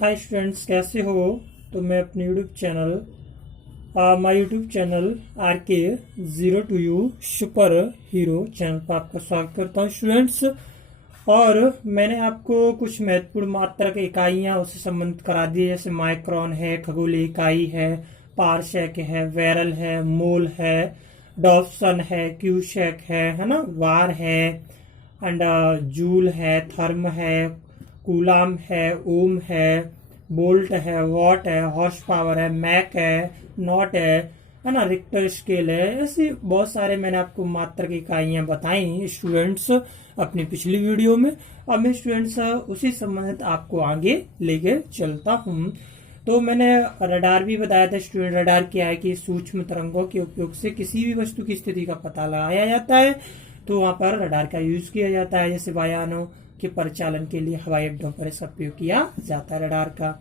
Hi students, कैसे हो। तो मैं अपने my YouTube channel RK02U super hero channel पर आपका स्वागत करता हूँ स्टूडेंट्स। और मैंने आपको कुछ महत्वपूर्ण मात्रक इकाइयाँ उससे संबंधित करा दी है, जैसे माइक्रोन है, खगोलीय इकाई है, पारसेक है, वेरल है, मोल है, डॉप्सन है, क्यूसेक है ना, वार है, एंड जूल है, थर्म है, कूलाम है, ओम है, बोल्ट है, वॉट है, हॉर्स पावर है, मैक है, नॉट है ना, रिक्टर स्केल है। ऐसे बहुत सारे मैंने आपको मात्रक इकाइयां बताई स्टूडेंट्स अपनी पिछली वीडियो में। अब मैं स्टूडेंट्स उसी संबंधित आपको आगे लेके चलता हूँ। तो मैंने रडार भी बताया था स्टूडेंट। रडार क्या है कि सूक्ष्म तरंगों के उपयोग से किसी भी वस्तु की स्थिति का पता लगाया जाता है, तो वहां पर रडार का यूज किया जाता है। जैसे वायुयानों के परिचालन के लिए हवाई अड्डों पर इसका उपयोग किया जाता है रडार का।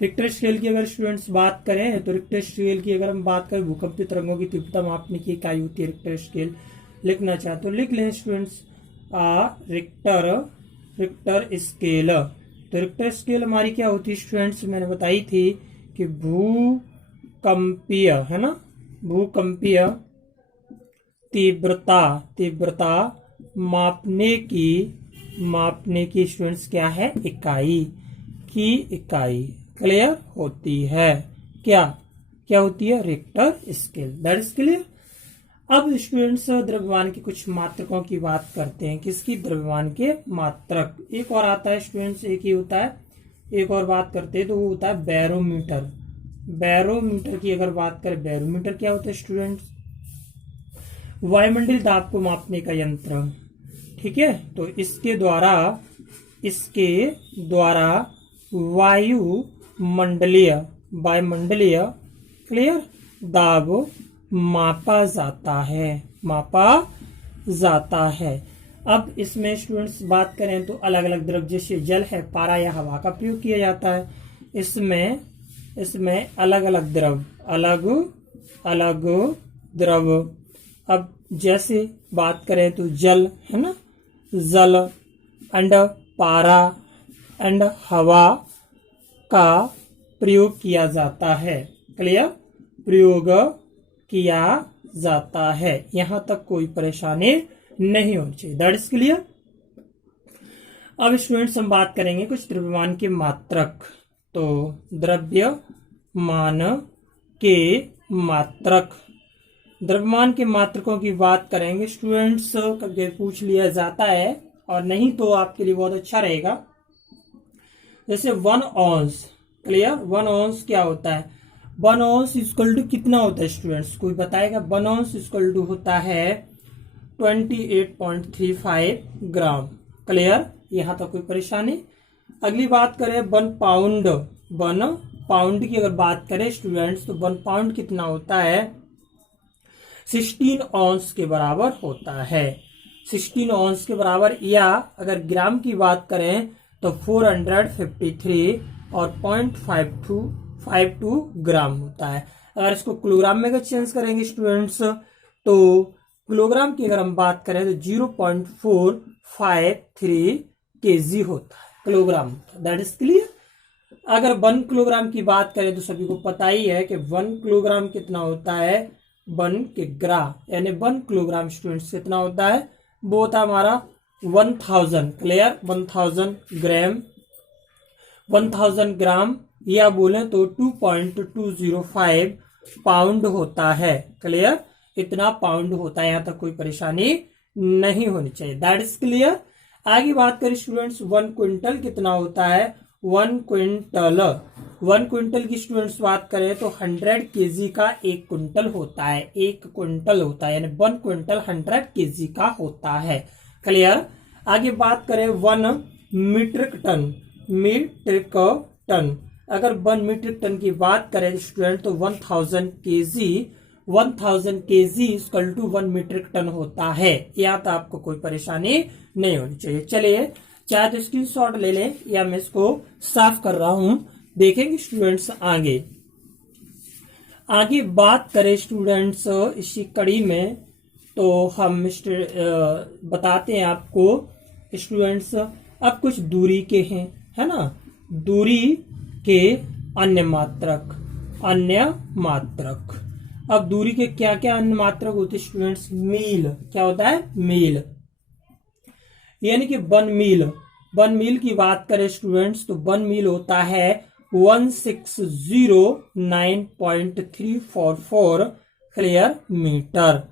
रिक्टर स्केल की अगर स्टूडेंट्स बात करें, तो रिक्टर स्केल की अगर हम बात करें, भूकंपीय तरंगों की तीव्रता मापने की इकाई होती है रिक्टर स्केल। लिखना चाहे तो लिख लें स्टूडेंट्स, रिक्टर स्केल। तो रिक्टर स्केल हमारी क्या होती है स्टूडेंट्स, मैंने बताई थी कि भूकंपीय है ना, भूकंपीय तीव्रता मापने की स्टूडेंट्स क्या है, इकाई क्लियर होती है। क्या होती है, Richter scale. That is clear. अब स्टूडेंट्स द्रव्यमान की कुछ मात्रकों की बात करते हैं। किसकी, द्रव्यमान के मात्रक। एक और आता है स्टूडेंट्स, एक ही होता है, एक और बात करते हैं तो वो होता है बैरोमीटर। बैरोमीटर की अगर बात करें, बैरोमीटर क्या होता है स्टूडेंट्स, वायुमंडलीय दाब को मापने का यंत्र। ठीक है, तो इसके द्वारा वायुमंडलीय क्लियर दाब मापा जाता है। अब इसमें स्टूडेंट्स बात करें तो अलग अलग द्रव, जैसे जल है, पारा या हवा का प्रयोग किया जाता है। इसमें अलग अलग द्रव। अब जैसे बात करें तो जल है ना, जल एंड पारा एंड हवा का प्रयोग किया जाता है। क्लियर, प्रयोग किया जाता है। यहां तक कोई परेशानी नहीं होनी चाहिए। That is clear. अब स्टूडेंट्स हम बात करेंगे कुछ द्रव्यमान के मात्रक। तो द्रव्यमान के मात्रक, द्रव्यमान के मात्रकों की बात करेंगे स्टूडेंट्स। कभी पूछ लिया जाता है, और नहीं तो आपके लिए बहुत अच्छा रहेगा। जैसे 1 औंस, क्लियर, 1 औंस क्या होता है, 1 औंस इक्वल टू कितना होता है स्टूडेंट्स, कोई बताएगा। 1 औंस इक्वल टू होता है 28.35 ग्राम। क्लियर, यहां तक कोई परेशानी। अगली बात करें 1 पाउंड। 1 पाउंड की अगर बात करें स्टूडेंट्स, तो 1 पाउंड कितना होता है, 16 औंस के बराबर होता है। 16 औंस के बराबर। या अगर ग्राम की बात करें तो 453 और 0.52 ग्राम होता है। अगर इसको किलोग्राम में अगर चेंज करेंगे स्टूडेंट्स, तो किलोग्राम की अगर हम बात करें तो 0.453 केजी होता है, किलोग्राम। That is clear. अगर 1 किलोग्राम की बात करें तो सभी को पता ही है कि 1 किलोग्राम कितना होता है, 1 किग्रा, यानी 1 किलोग्राम स्टूडेंट्स कितना होता है, वो होता है हमारा 1000। क्लियर, 1000 ग्राम, 1000 ग्राम, या बोले तो 2.205 पाउंड होता है। क्लियर, इतना पाउंड होता है। यहां तक कोई परेशानी नहीं होनी चाहिए। That is clear. आगे बात करें स्टूडेंट्स, 1 क्विंटल कितना होता है, 1 क्विंटल की स्टूडेंट्स बात करें तो 100 केजी का 1 क्विंटल होता है। 1 क्विंटल होता है, यानी 1 क्विंटल 100 केजी का होता है। क्लियर। आगे बात करें 1 मीट्रिक टन। अगर 1 मीट्रिक टन की बात करें स्टूडेंट, तो 1000 KG equal to 1 metric ton होता है। या तो आपको कोई परेशानी नहीं होनी चाहिए। चलिए, चाहे तो स्क्रीनशॉट ले लें, या मैं इसको साफ कर रहा हूं, देखेंगे स्टूडेंट्स। आगे बात करें स्टूडेंट्स इसी कड़ी में, तो हम बताते हैं आपको स्टूडेंट्स। अब कुछ दूरी के हैं, है ना, दूरी के अन्य मात्रक। अन्य मात्रक, अब दूरी के क्या क्या अन्य मात्रक होते हैं स्टूडेंट्स? मील। क्या होता है? मील, यानी कि 1 मील। 1 मील की बात करें स्टूडेंट्स तो 1 मील होता है 1609.344 क्लियर मीटर।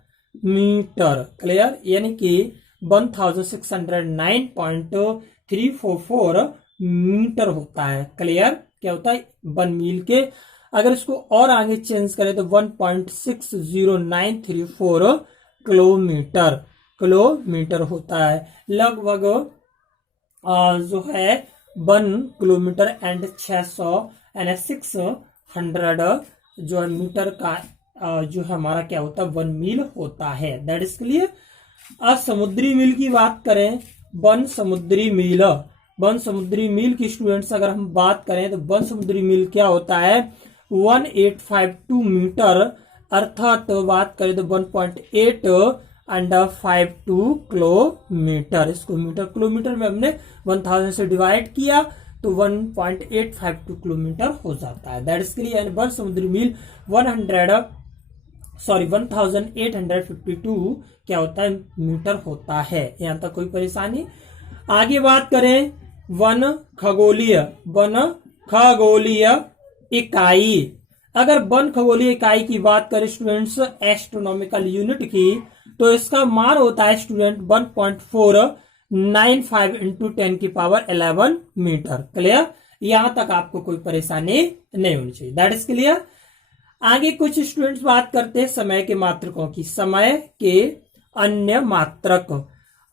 मीटर क्लियर, यानी कि 1609.344 मीटर होता है। क्लियर, क्या होता है? 1 मील के अगर इसको और आगे चेंज करें तो 1.60934 किलोमीटर। किलोमीटर होता है लगभग जो है 1 किलोमीटर एंड 600 एंड 600 जो है मीटर का जो है हमारा क्या होता है? 1 मील होता है। That is clear. अब समुद्री मील की बात करें, 1 समुद्री मील। 1 समुद्री मील की स्टूडेंट्स अगर हम बात करें तो 1 समुद्री मील क्या होता है? 1852 मीटर, अर्थात तो बात करें तो 1.852 किलोमीटर। इसको मीटर किलोमीटर में हमने 1000 से डिवाइड किया तो 1.852 किलोमीटर हो जाता है। That is clear. 1 समुद्री मील 1852 क्या होता है? मीटर होता है। यहां तक कोई परेशानी? आगे बात करें वन खगोलीय इकाई। अगर 1 खगोलीय इकाई की बात करें स्टूडेंट्स एस्ट्रोनॉमिकल यूनिट की, तो इसका मान होता है स्टूडेंट 1.495 इंटू 10⁻11 मीटर। क्लियर, यहां तक आपको कोई परेशानी नहीं होनी चाहिए। That is clear. आगे कुछ स्टूडेंट्स बात करते हैं समय के मात्रकों की। समय के अन्य मात्रक।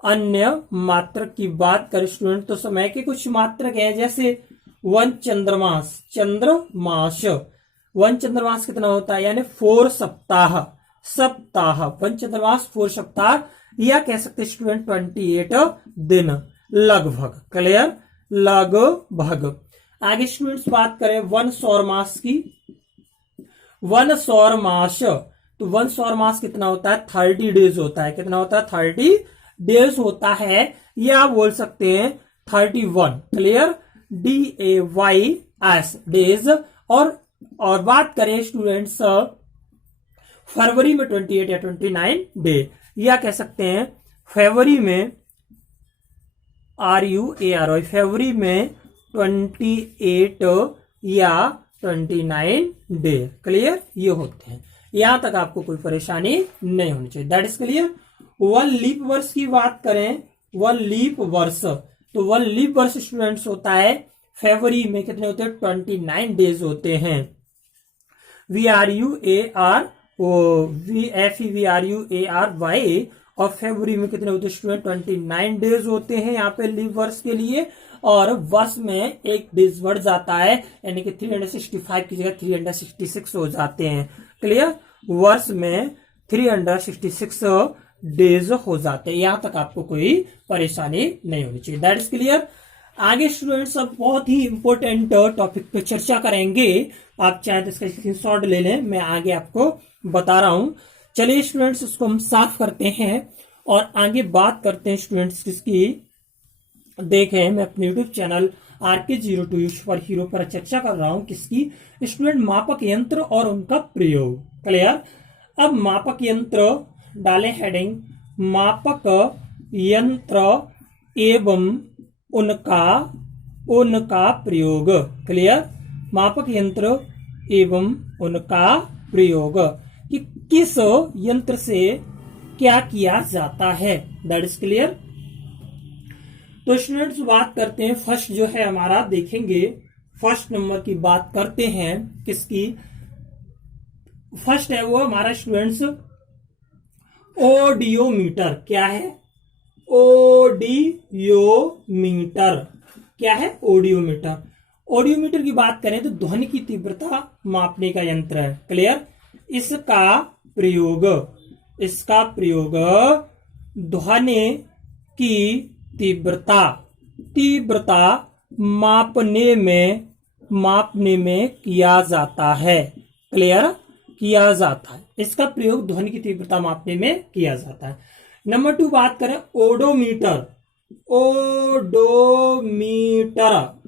अन्य मात्रक की बात करें स्टूडेंट तो समय के कुछ मात्रक हैं, जैसे 1 चंद्रमास। चंद्रमास 1 चंद्रमास कितना होता है? यानी 4 सप्ताह। सप्ताह 1 चंद्रमास 4 सप्ताह, या कह सकते हैं स्टूडेंट 28 दिन लगभग। क्लियर, लगभग। आगे स्टूडेंट्स बात करें 1 सौर मास की। 1 सौर मास, तो 1 सौर मास कितना होता है? 30 डेज होता है। कितना होता है? 30 डेज होता है, या आप बोल सकते हैं 31। Clear, DAYS days. और बात करें स्टूडेंट्स फरवरी में 28 या 29 डे, या कह सकते हैं फरवरी में RUARY, फरवरी में 28 या 29 डे। क्लियर, ये होते हैं। यहां तक आपको कोई परेशानी नहीं होनी चाहिए। That is clear. 1 लीप वर्ष की बात करें, 1 लीप वर्ष, तो 1 लीप वर्ष स्टूडेंट्स होता है फरवरी में कितने होते हैं? 29 डेज होते हैं। VRUARY और फरवरी में कितने होते हैं स्टूडेंट? 29 डेज होते हैं यहाँ पे लीप वर्ष के लिए। और वर्ष में 1 डेज बढ़ जाता है, यानी कि 365 की जगह 366 हो जाते हैं। क्लियर, वर्ष में 366 डेज हो जाते हैं। यहां तक आपको कोई परेशानी नहीं होनी चाहिए। That is clear. आगे स्टूडेंट्स अब बहुत ही इंपॉर्टेंट टॉपिक पे चर्चा करेंगे। आप चाहे तो इसका स्क्रीनशॉट ले लें, मैं आगे आपको बता रहा हूं। चलिए स्टूडेंट्स, उसको हम साफ करते हैं और आगे बात करते हैं स्टूडेंट्स किसकी। देखें, मैं अपने YouTube channel RK02 super hero पर चर्चा कर रहा हूं। किसकी? स्टूडेंट मापक यंत्र और उनका प्रयोग। क्लियर। अब मापक यंत्र डालें हेडिंग, मापक यंत्र एवं उनका प्रयोग। क्लियर, मापक यंत्र एवं उनका प्रयोग कि किस यंत्र से क्या किया जाता है। That is clear. तो स्टूडेंट्स बात करते हैं, फर्स्ट जो है हमारा देखेंगे, फर्स्ट नंबर की बात करते हैं किसकी। फर्स्ट है वो हमारा स्टूडेंट्स ओडियोमीटर। क्या है? ओडियोमीटर। क्या है? ओडियोमीटर। ओडियोमीटर की बात करें तो ध्वनि की तीव्रता मापने का यंत्र है। क्लियर। इसका प्रयोग ध्वनि की तीव्रता मापने में किया जाता है। क्लियर, किया जाता है। इसका प्रयोग ध्वनि की तीव्रता मापने में किया जाता है। नंबर 2 बात करें odometer. Odometer,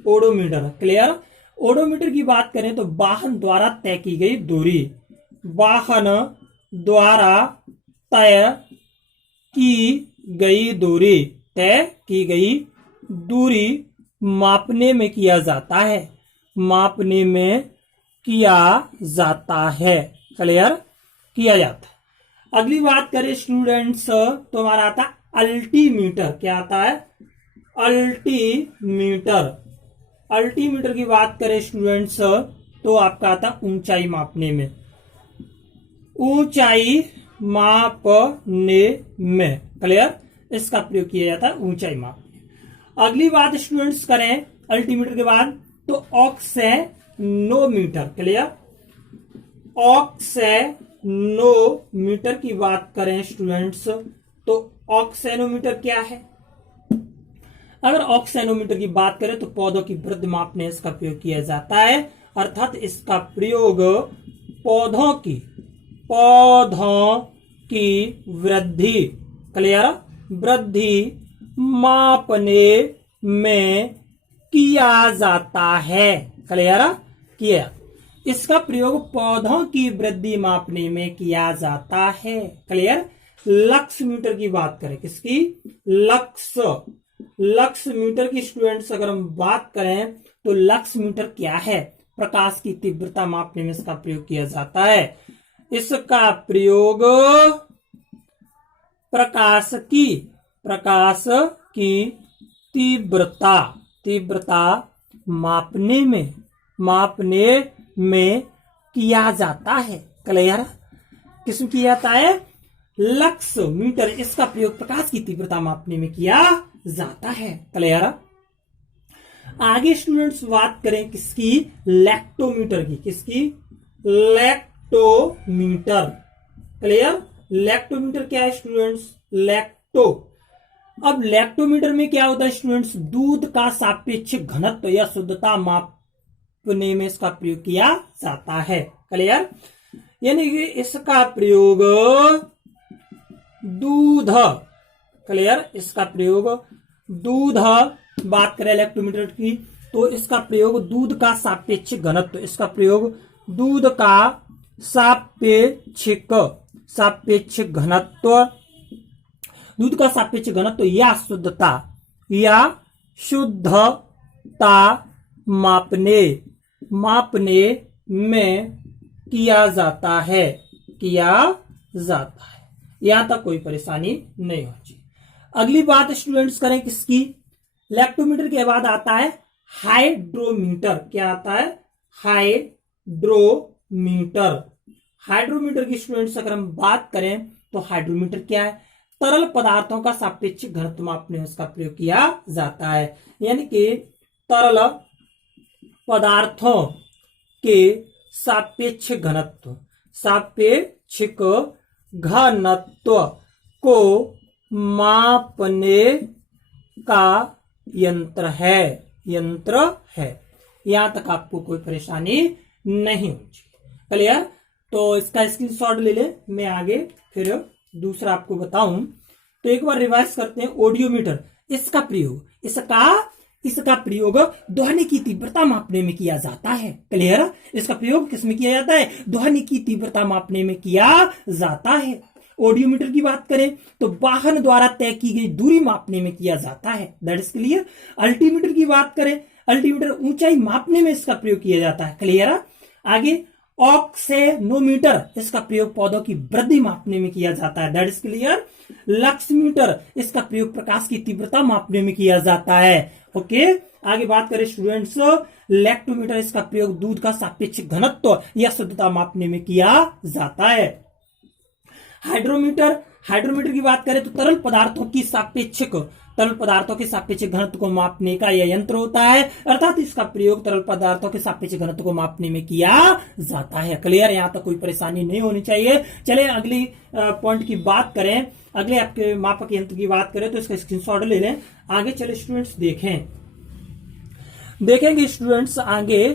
odometer, clear. Odometer की बात करें तो वाहन द्वारा तय की गई दूरी, वाहन द्वारा तय की गई दूरी, तय की गई दूरी मापने में किया जाता है, मापने में किया जाता है, क्लियर, किया जाता है। अगली बात करें स्टूडेंट्स तो हमारा आता है अल्टीमीटर। क्या आता है? अल्टीमीटर। अल्टीमीटर की बात करें स्टूडेंट्स तो आपका आता है ऊंचाई मापने में, ऊंचाई मापने में, क्लियर, इसका प्रयोग किया जाता है ऊंचाई मापने। अगली बात स्टूडेंट्स करें अल्टीमीटर के बाद तो ऑक्सेनोमीटर, क्लियर। ऑक्सेनोमीटर की बात करें स्टूडेंट्स तो ऑक्सेनोमीटर क्या है? अगर ऑक्सेनोमीटर की बात करें तो पौधों की वृद्धि मापने इसका प्रयोग किया जाता है, अर्थात इसका प्रयोग पौधों की वृद्धि, क्लियर, वृद्धि मापने में किया जाता है, क्लियर, किया। इसका प्रयोग पौधों की वृद्धि मापने में किया जाता है, क्लियर। लक्स मीटर की बात करें, किसकी? लक्स मीटर की स्टूडेंट्स अगर हम बात करें तो लक्स मीटर क्या है? प्रकाश की तीव्रता मापने में इसका प्रयोग किया जाता है। इसका प्रयोग प्रकाश की तीव्रता मापने में किया जाता है, क्लियर। किसमें किया जाता है? लक्स मीटर, इसका प्रयोग प्रकाश की तीव्रता मापने में किया जाता है, क्लियर। आगे स्टूडेंट्स बात करें किसकी? लैक्टोमीटर की, किसकी? Lactometer, clear. लैक्टोमीटर क्या है स्टूडेंट्स? अब लैक्टोमीटर में क्या होता है स्टूडेंट्स? दूध का सापेक्ष घनत्व या शुद्धता मापने में इसका प्रयोग किया जाता है, क्लियर। यानी कि इसका प्रयोग दूध, क्लियर, इसका प्रयोग दूध, बात करें लैक्टोमीटर की तो इसका प्रयोग दूध का सापेक्ष घनत्व, इसका प्रयोग दूध का सापेक्षिक घनत्व, दूध का सापेक्ष घनत्व या शुद्धता मापने में किया जाता है, यहां तक कोई परेशानी नहीं होनी चाहिए। अगली बात स्टूडेंट्स करें किसकी? लैक्टोमीटर के बाद आता है हाइड्रोमीटर। क्या आता है? हाइड्रोमीटर। हाइड्रोमीटर की स्टूडेंट्स अगर हम बात करें तो हाइड्रोमीटर क्या है? तरल पदार्थों का सापेक्ष घनत्व मापने में उसका प्रयोग किया जाता है, यानी कि तरल पदार्थों के सापेक्ष घनत्व को मापने का यंत्र है। यहां तक आपको कोई परेशानी नहीं होगी, क्लियर। तो इसका स्क्रीनशॉट ले ले, मैं आगे फिर दूसरा आपको बताऊं। तो एक बार रिवाइज करते हैं। ऑडियोमीटर, इसका प्रयोग ध्वनि की तीव्रता मापने में किया जाता है, क्लियर। इसका प्रयोग किसमें किया जाता है? ध्वनि की तीव्रता मापने में किया जाता है। ऑडियोमीटर की बात करें तो वाहन द्वारा तय की गई दूरी मापने में किया जाता है, दैट इज क्लियर। अल्टीमीटर की बात करें, अल्टीमीटर ऊंचाई मापने में इसका प्रयोग किया जाता है, क्लियर। आगे ऑक्सेनोमीटर, इसका प्रयोग पौधों की वृद्धि मापने में किया जाता है, दैट इज क्लियर। लक्समीटर, इसका प्रयोग प्रकाश की तीव्रता मापने में किया जाता है, ओके। आगे बात करें स्टूडेंट्स, लैक्टोमीटर, इसका प्रयोग दूध का सापेक्ष घनत्व या शुद्धता मापने में किया जाता है। हाइड्रोमीटर की बात करें तो तरल पदार्थों के सापेक्ष घनत्व को मापने का यह यंत्र होता है, अर्थात इसका प्रयोग तरल पदार्थों के सापेक्ष घनत्व को मापने में किया जाता है, क्लियर। यहां तक कोई परेशानी नहीं होनी चाहिए। चले अगली पॉइंट की बात करें, अगले आपके मापक यंत्र की बात करें तो इसका स्क्रीनशॉट ले लें। आगे चले स्टूडेंट्स देखेंगे स्टूडेंट्स आगे।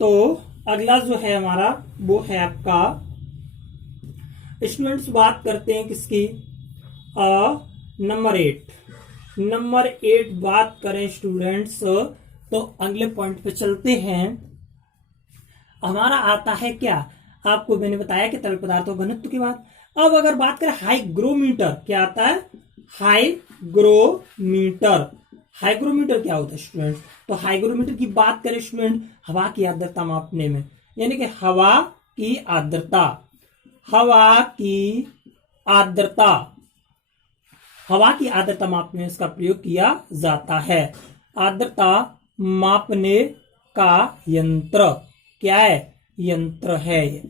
तो अगला जो है हमारा वो है आपका, स्टूडेंट्स बात करते हैं किसकी? नंबर 8। नंबर 8 बात करें स्टूडेंट्स, तो अगले पॉइंट पे चलते हैं। हमारा आता है क्या, आपको मैंने बताया कि तरल पदार्थों घनत्व की बात। अब अगर बात करें हाइग्रोमीटर, क्या आता है, हाइग्रोमीटर। हाइग्रोमीटर क्या होता है स्टूडेंट, तो हाइग्रोमीटर की बात करें स्टूडेंट, हवा की आर्द्रता मापने में, यानी कि हवा की आर्द्रता, हवा की आर्द्रता, हवा की आर्द्रता मापने में इसका प्रयोग किया जाता है। आर्द्रता मापने का यंत्र क्या है, यंत्र है,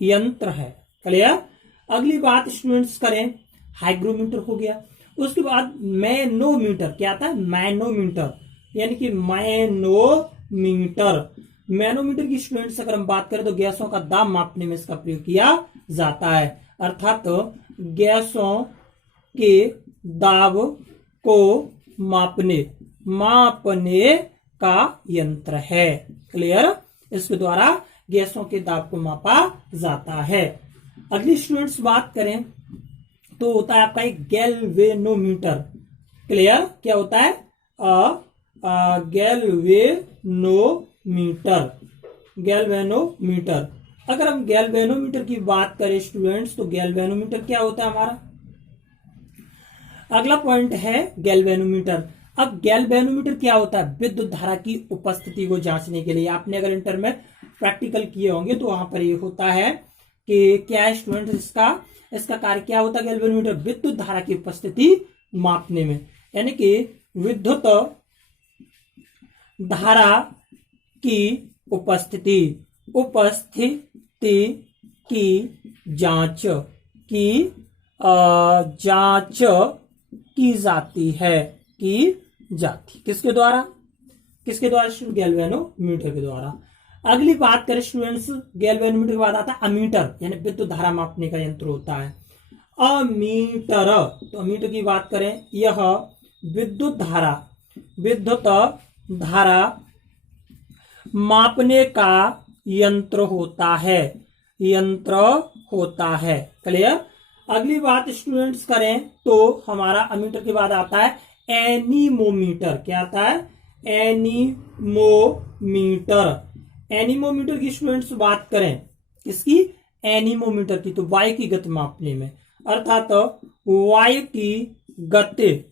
यंत्र है। क्लियर। अगली बात स्टूडेंट्स करें, हाइग्रोमीटर हो गया, उसके बाद मैनोमीटर, क्या आता है, मैनोमीटर, यानी कि मैनोमीटर। मैनोमीटर की स्टूडेंट्स अगर हम बात करें तो गैसों का दाब मापने में इसका प्रयोग किया जाता है, अर्थात गैसों के दाब को मापने का यंत्र है। क्लियर। इसके द्वारा गैसों के दाब को मापा जाता है। अगली स्टूडेंट्स बात करें तो होता है आपका एक गैल्वेनोमीटर। क्लियर। क्या होता है, गैल्वेनोमीटर, गैल्वेनोमीटर। अगर हम गैल्वेनोमीटर की बात करें स्टूडेंट्स, तो गैल्वेनोमीटर क्या होता है हमारा, अगला पॉइंट है गैल्वेनोमीटर। अब गैल्वेनोमीटर क्या होता है, विद्युत धारा की उपस्थिति को जांचने के लिए। आपने अगर इंटर में प्रैक्टिकल किए होंगे तो वहां पर ये होता है कि क्या है स्टूडेंट, इसका कार्य क्या होता है, गैल्वेनोमीटर विद्युत धारा की उपस्थिति मापने में, यानी कि विद्युत धारा की उपस्थिति की जांच की जाती है, किसके द्वारा, गैल्वेनोमीटर के द्वारा। अगली बात करें स्टूडेंट्स, गैल्वेनोमीटर के बाद आता है अमीटर, यानी विद्युत धारा मापने का यंत्र होता है अमीटर। तो अमीटर की बात करें, यह विद्युत धारा मापने का यंत्र होता है, क्लियर। अगली बात स्टूडेंट्स करें तो हमारा अमीटर के बाद आता है एनीमोमीटर। क्या आता है, एनीमोमीटर की स्टूडेंट्स बात करें, किसकी, एनीमोमीटर की, तो वायु की गति मापने में, अर्थात वायु की गति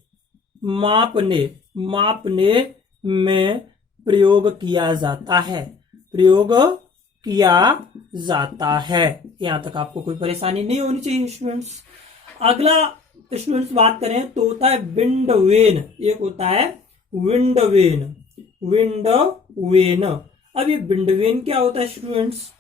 मापने में प्रयोग किया जाता है। यहां तक आपको कोई परेशानी नहीं होनी चाहिए स्टूडेंट्स। अगला स्टूडेंट्स बात करें तो होता है विंड वेन, एक होता है विंड वेन। अब ये विंड वेन क्या होता है स्टूडेंट्स,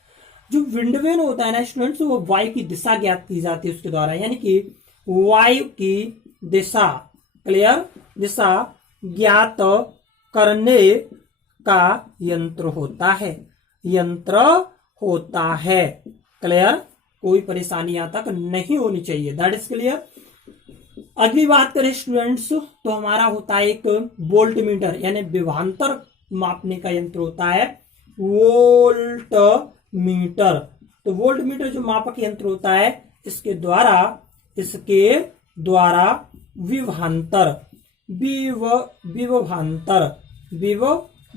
जो विंड वेन होता है ना स्टूडेंट्स, वो वायु की दिशा ज्ञात की जाती है उसके द्वारा, यानी कि वायु की दिशा, क्लियर, दिशा ज्ञात करने का यंत्र होता है, क्लियर। कोई परेशानी यहां तक नहीं होनी चाहिए, दैट इज क्लियर। अगली बात करें स्टूडेंट्स तो हमारा होता है एक वोल्ट मीटर, यानी विभवांतर मापने का यंत्र होता है वोल्ट मीटर। तो वोल्ट मीटर जो मापक यंत्र होता है, इसके द्वारा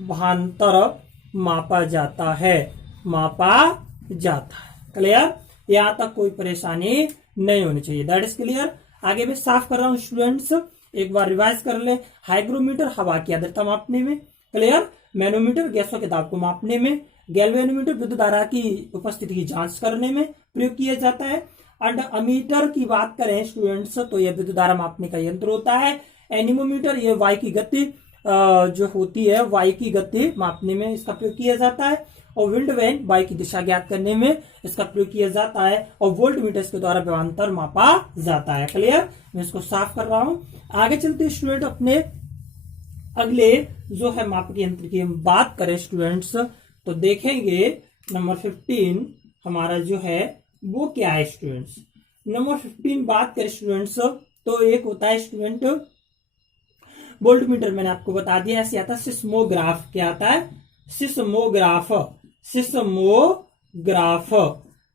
विभवांतर मापा जाता है, क्लियर। यहां तक कोई परेशानी नहीं होनी चाहिए, दैट इज क्लियर। आगे मैं साफ कर रहा हूं स्टूडेंट्स, एक बार रिवाइज कर ले। हाइग्रोमीटर हवा की आर्द्रता मापने में, क्लियर। मैनोमीटर गैसों के दाब को मापने में, गैल्वेनोमीटर विद्युत धारा की उपस्थिति की जांच करने में प्रयोग किया जाता है। एंड अमीटर की बात करें स्टूडेंट्स तो यह विद्युत धारा मापने का यंत्र होता है। एनीमोमीटर ये वायु की गति जो होती है, वायु की गति मापने में इसका प्रयोग किया जाता है। और विंड वेन वायु की दिशा ज्ञात करने में इसका प्रयोग किया जाता है। और वोल्ट मीटर के द्वारा विभवांतर मापा जाता है, क्लियर। मैं इसको साफ कर रहा हूं। आगे चलते स्टूडेंट अपने अगले जो है मापक यंत्र की हम बात करें स्टूडेंट्स तो देखेंगे नंबर 15 हमारा जो है वो क्या है स्टूडेंट्स। नंबर 15 बात करें स्टूडेंट्स तो एक होता है स्टूडेंट वोल्ट मीटर, मैंने आपको बता दिया। ऐसे आता है सिस्मोग्राफ। क्या आता है,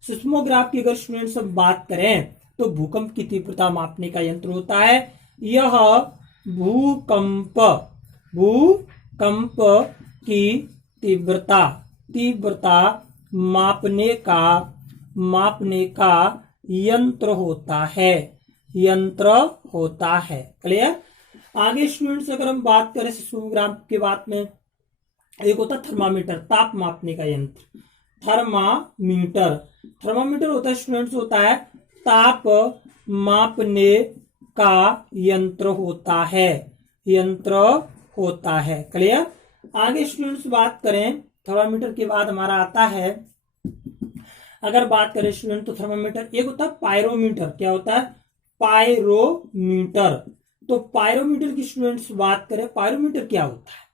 सिस्मोग्राफ की अगर स्टूडेंट्स हम बात करें तो भूकंप की तीव्रता मापने का यंत्र होता है। यह भूकंप, भूकंप की तीव्रता, तीव्रता मापने का यंत्र होता है, यंत्र होता है। क्लियर। आगे स्टूडेंट्स अगर हम बात करें सिस्मोग्राफ के बाद में एक होता है थर्मामीटर, ताप मापने का यंत्र। थर्मामीटर, थर्मामीटर होता है स्टूडेंट्स, होता है ताप मापने का यंत्र होता है, यंत्र होता है। क्लियर। आगे स्टूडेंट्स बात करें थर्मामीटर के बाद हमारा आता है, अगर बात करें स्टूडेंट तो थर्मामीटर एक होता है पायरोमीटर। क्या होता है? पायरोमीटर। तो पायरोमीटर की स्टूडेंट्स बात करें, पायरोमीटर क्या होता है?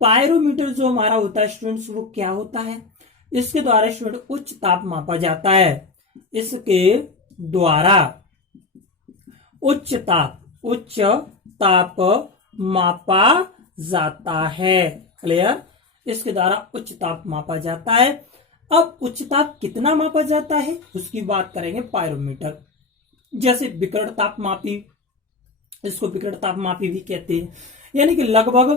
पायरोमीटर जो हमारा होता है स्टूडेंट्स वो क्या होता है? इसके द्वारा स्टूडेंट उच्च ताप मापा जाता है, इसके द्वारा उच्च ताप मापा जाता है। क्लियर। इसके द्वारा उच्च ताप मापा जाता है। अब उच्च ताप कितना मापा जाता है उसकी बात करेंगे पायरोमीटर। जैसे विकर्ण ताप मापी, इसको विकर्ण ताप मापी भी कहते हैं, यानी कि लगभग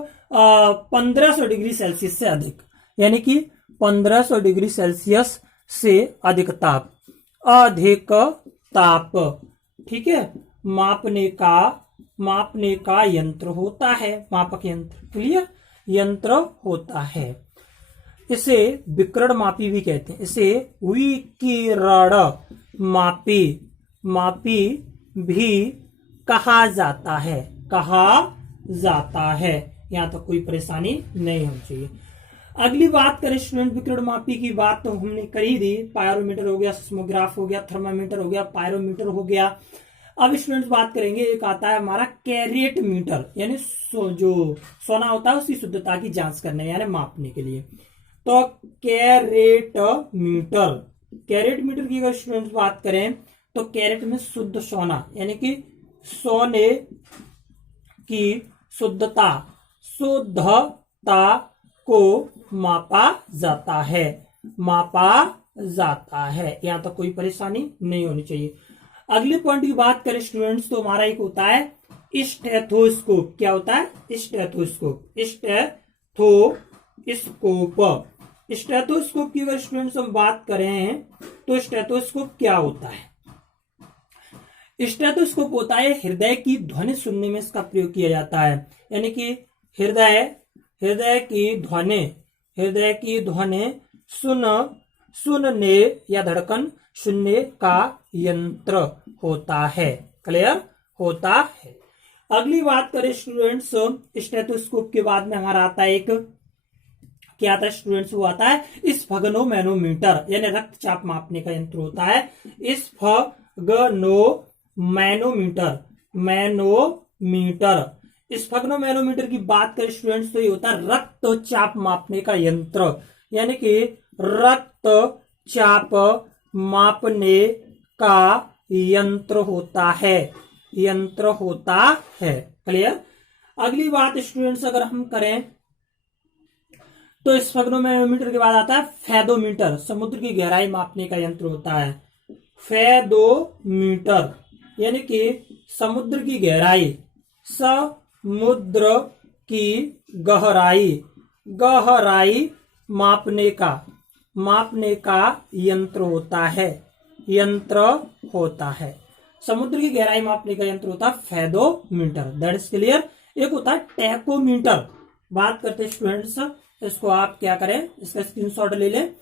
1500 डिग्री सेल्सियस से अधिक, यानी कि 1500 डिग्री सेल्सियस से अधिक ताप, अधिक ताप, ठीक है, मापने का यंत्र होता है, मापक यंत्र। क्लियर। यंत्र होता है, इसे विकर्ण मापी भी कहते हैं, इसे विकिरण मापी भी कहा जाता है, यहां तक कोई परेशानी नहीं होनी चाहिए। अगली बात करें स्टूडेंट, विकर्ण मापी की बात तो हमने कर ही दी। पायरोमीटर हो गया, सिस्मोग्राफ हो गया, थर्मामीटर हो गया, पायरोमीटर हो गया। अब स्टूडेंट्स बात करेंगे, एक आता है हमारा कैरेट मीटर, यानी जो सोना होता है उसकी शुद्धता की जांच करने यानी मापने के लिए। तो कैरेट मीटर की अगर स्टूडेंट्स बात करें तो कैरेट में शुद्ध सोना, यानी कि सोने की शुद्धता को मापा जाता है, यहां तक कोई परेशानी नहीं होनी चाहिए। अगले पॉइंट की बात करें स्टूडेंट्स तो हमारा एक होता है स्टेथोस्कोप। क्या होता है? स्टेथोस्कोप की अगर स्टूडेंट्स हम बात करें तो स्टेथोस्कोप क्या होता है? स्टेथोस्कोप होता है हृदय की ध्वनि सुनने में इसका प्रयोग किया जाता है, यानी कि हृदय की ध्वनि सुनने या धड़कन सुनने का यंत्र होता है। क्लियर होता है। अगली बात करें स्टूडेंट्स, स्टेथोस्कोप के बाद में हमारा आता है एक, क्या आता है स्टूडेंट्स? वो आता है स्फगनोमैनोमीटर, यानी रक्तचाप मापने का यंत्र होता है। स्फगनोमैनोमीटर की बात करें स्टूडेंट्स तो ये होता है रक्तचाप मापने का यंत्र, यानी कि रक्तचाप मापने का यंत्र होता है, क्लियर। अगली बात स्टूडेंट्स अगर हम करें तो स्फगनोमैनोमीटर के बाद आता है फेदोमीटर, समुद्र की गहराई मापने का यंत्र होता है। फेदोमीटर यानी कि समुद्र की गहराई, समुद्र की गहराई मापने का यंत्र होता है, समुद्र की गहराई मापने का यंत्र होता है फेदोमीटर। That is clear. एक होता है टैकोमीटर, बात करते हैं स्टूडेंट्स, इसको आप क्या करें, इसका स्क्रीनशॉट ले लें।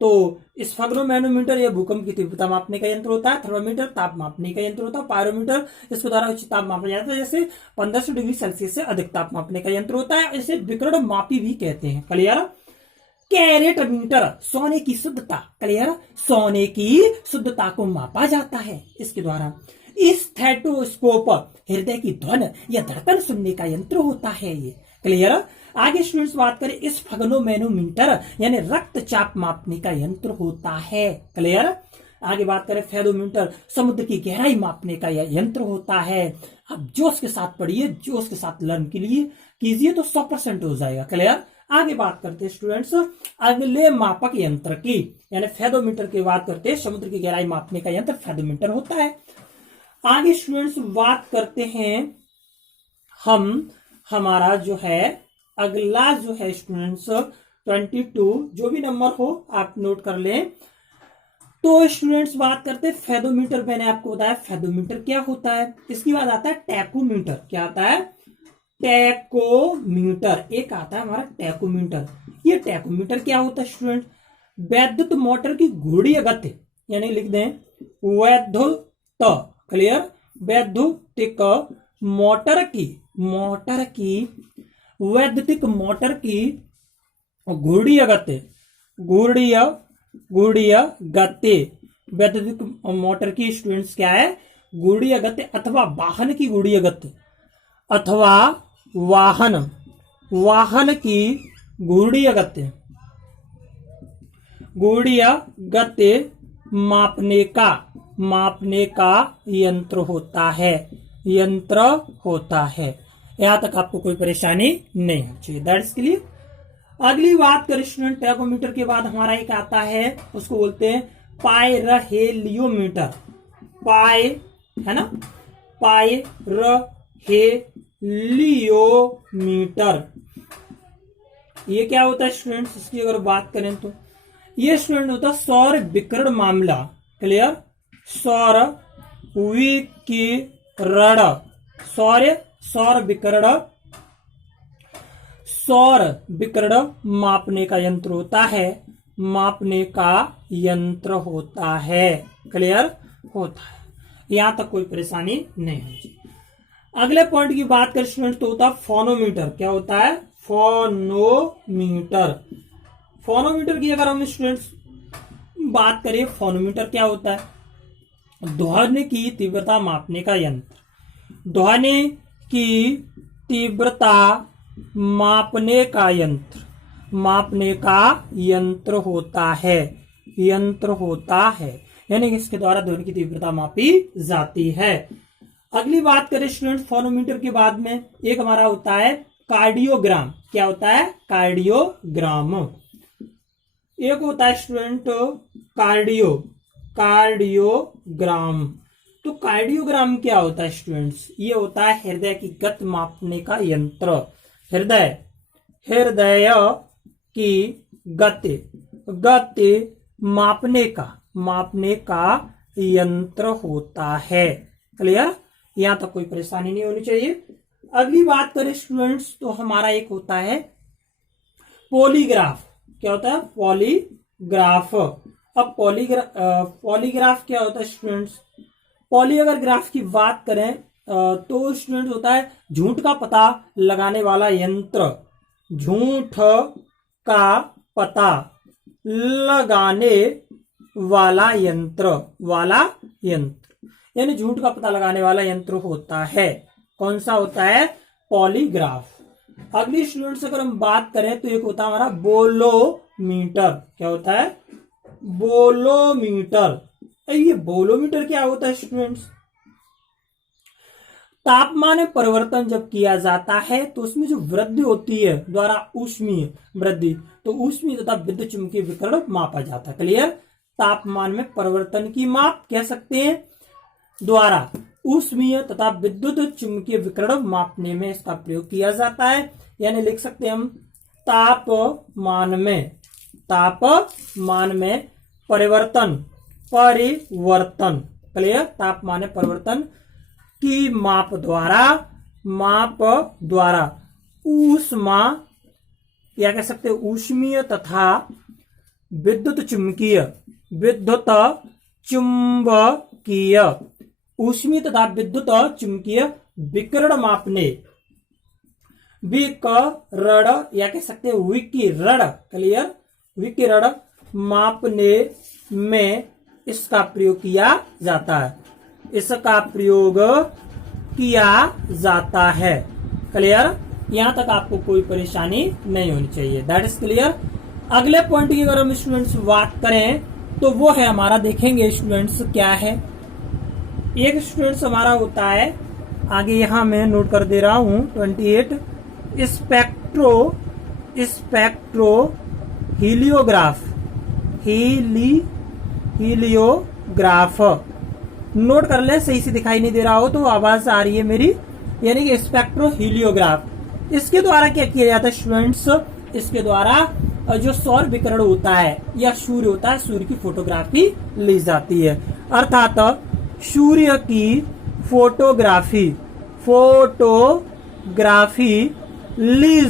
तो स्फगनोमैनोमीटर यह भूकंप की तीव्रता मापने का यंत्र होता है। थर्मामीटर ताप मापने का यंत्र होता है। पायरोमीटर इसके द्वारा उच्च ताप मापा जाता है, जैसे 1500 डिग्री सेल्सियस से अधिक ताप मापने का यंत्र होता है। इसे विकर्ण मापी भी कहते हैं। क्लियर। कैरेट मीटर सोने की शुद्धता, क्लियर, सोने की शुद्धता को मापा जाता है इसके द्वारा। स्टेथोस्कोप हृदय की ध्वनि या धड़कन सुनने का यंत्र होता है ये, क्लियर। आगे स्टूडेंट्स बात करें, स्फगनोमैनोमीटर यानी रक्तचाप मापने का यंत्र होता है, क्लियर। आगे बात करें फेदोमीटर, समुद्र की गहराई मापने का यह यंत्र होता है। अब जोश के साथ पढ़िए, जोश के साथ लर्न के लिए कीजिए तो 100% हो जाएगा, क्लियर। आगे बात करते हैं स्टूडेंट्स अगले मापक यंत्र की, यानी फेदोमीटर की बात करते हैं। समुद्र की गहराई मापने का यंत्र फेदोमीटर होता है। आगे स्टूडेंट्स बात करते हैं हम हमारा जो है अगला जो है स्टूडेंट्स 22 जो भी नंबर हो आप नोट कर लें। तो स्टूडेंट्स बात करते हैं फेदोमीटर। मैंने आपको बताया फेदोमीटर क्या होता है। इसके बाद आता है टैकोमीटर। क्या आता है? टैकोमीटर। एक आता है हमारा टैकोमीटर। ये टैकोमीटर क्या होता है स्टूडेंट? वैद्युत मोटर की घूर्णी गति, यानी लिख दें वैद्युत, क्लियर, वैद्युतिक मोटर की वैद्युतिक मोटर की घूर्णी गति वैद्युतिक मोटर की स्टूडेंट्स क्या है? घूर्णी गति अथवा वाहन की घूर्णी गति अथवा वाहन की घूर्णी गति मापने का यंत्र होता है। यहां तक आपको कोई परेशानी नहीं होनी चाहिए। That's clear. अगली बात करें स्टूडेंट, टैकोमीटर के बाद हमारा एक आता है, उसको बोलते हैं पाइरहेलियोमीटर। है ना, पाइरहेलियोमीटर। ये क्या होता है स्टूडेंट्स? इसकी अगर बात करें तो ये स्टूडेंट होता है सौर विकिरण मामला। क्लियर, सौर विकिरण मापने का यंत्र होता है। क्लियर होता है। यहां तक कोई परेशानी नहीं होगी। अगले पॉइंट की बात करें स्टूडेंट तो होता है फोनोमीटर। क्या होता है? फोनोमीटर की अगर हम स्टूडेंट्स बात करें, फोनोमीटर क्या होता है? ध्वनि की तीव्रता मापने का यंत्र। ध्वनि की तीव्रता मापने का यंत्र होता है। यानी कि इसके द्वारा ध्वनि की तीव्रता मापी जाती है। अगली बात करें स्टूडेंट फोनोमीटर के बाद में एक हमारा होता है कार्डियोग्राम। क्या होता है? कार्डियोग्राम। एक होता है स्टूडेंट कार्डियोग्राम। तो कार्डियोग्राम क्या होता है स्टूडेंट्स? ये होता है हृदय की गति मापने का यंत्र। हृदय की गति मापने का यंत्र होता है। क्लियर, यहां तक कोई परेशानी नहीं होनी चाहिए। अगली बात करें स्टूडेंट्स तो हमारा एक होता है पॉलीग्राफ। क्या होता है? पॉलीग्राफ। अब पॉलीग्राफ क्या होता है स्टूडेंट्स? पॉली अगर ग्राफ की बात करें तो स्टूडेंट होता है झूठ का पता लगाने वाला यंत्र। झूठ का पता लगाने वाला यंत्र यानी झूठ का पता लगाने वाला यंत्र होता है। कौन सा होता है? पॉलीग्राफ। अगली स्टूडेंट्स अगर हम बात करें तो एक होता है हमारा बोलोमीटर। क्या होता है? बोलोमीटर। ये बोलोमीटर क्या होता है स्टूडेंट्स? तापमान में परिवर्तन जब किया जाता है तो उसमें जो वृद्धि होती है द्वारा ऊष्मीय वृद्धि, तो ऊष्मीय तथा विद्युत चुंबकीय विकिरण मापा जाता है। क्लियर, तापमान में परिवर्तन की माप कह सकते हैं द्वारा ऊष्मीय तथा विद्युत चुंबकीय विकिरण मापने में इसका प्रयोग किया जाता है। यानी लिख सकते हैं हम तापमान में परिवर्तन। क्लियर, तापमान में परिवर्तन की माप द्वारा ऊष्मा या कह सकते हैं ऊष्मीय तथा विद्युत चुंबकीय ऊष्मीय तथा विद्युत चुंबकीय विकिरण मापने या कह सकते हैं विकिरण। क्लियर, विकिरण मापने में इसका प्रयोग किया जाता है। क्लियर, यहां तक आपको कोई परेशानी नहीं होनी चाहिए। That is clear. अगले पॉइंट की अगर हम स्टूडेंट्स बात करें तो वो है हमारा, देखेंगे स्टूडेंट्स क्या है। एक स्टूडेंट्स हमारा होता है, आगे यहां मैं नोट कर दे रहा हूं 28 स्पेक्ट्रो हीलियोग्राफ। नोट कर ले, सही से दिखाई नहीं दे रहा हो तो आवाज आ रही है मेरी यानी कि स्पेक्ट्रोहीलियोग्राफ। इसके द्वारा क्या किया जाता है स्टूडेंट्स, इसके द्वारा जो सौर विकिरण होता है या सूर्य होता है, सूर्य की फोटोग्राफी ली जाती है। अर्थात सूर्य की फोटोग्राफी ली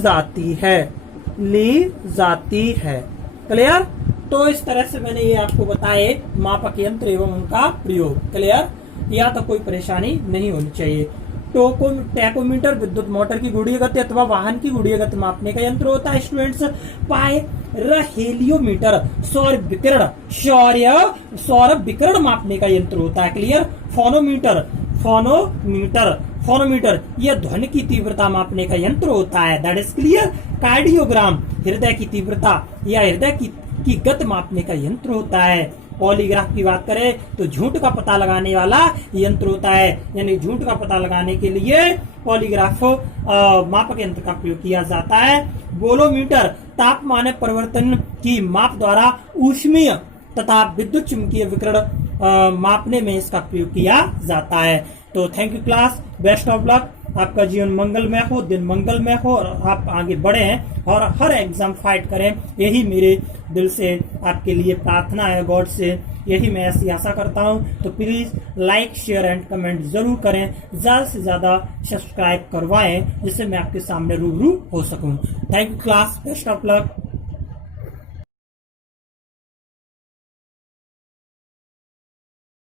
जाती है। क्लियर। तो इस तरह से मैंने ये आपको बताए मापक यंत्र एवं उनका प्रयोग। क्लियर। या तो कोई परेशानी नहीं होनी चाहिए। टैकोमीटर विद्युत मोटर की गुड़ीय गति अथवा वाहन की गुड़ीय गति मापने का यंत्र होता है स्टूडेंट्स। पायरहेलियोमीटर सौर विकिरण मापने का यंत्र होता है। क्लियर। फोनोमीटर यह ध्वनि की तीव्रता मापने का यंत्र होता है। That is clear. कार्डियोग्राम हृदय की तीव्रता या हृदय की गति मापने का यंत्र होता है। पॉलीग्राफ की बात करें तो झूठ का पता लगाने वाला यंत्र होता है, यानी झूठ का पता लगाने के लिए पॉलीग्राफ मापक यंत्र का प्रयोग किया जाता है। बोलोमीटर तापमान परिवर्तन की माप द्वारा ऊष्मीय तथा विद्युत चुंबकीय विकिरण मापने में इसका प्रयोग किया जाता है। तो thank you class, best of luck. आपका जीवन मंगलमय हो, दिन मंगलमय हो और आप आगे बढ़े हैं और हर एग्जाम फाइट करें, यही मेरे दिल से आपके लिए प्रार्थना है, गॉड से यही मैं ऐसी आशा करता हूं। तो please like share and comment जरूर करें, ज्यादा से ज्यादा सब्सक्राइब करवाएं जिससे मैं आपके सामने रूबरू हो सकूं। Thank you class, best of luck.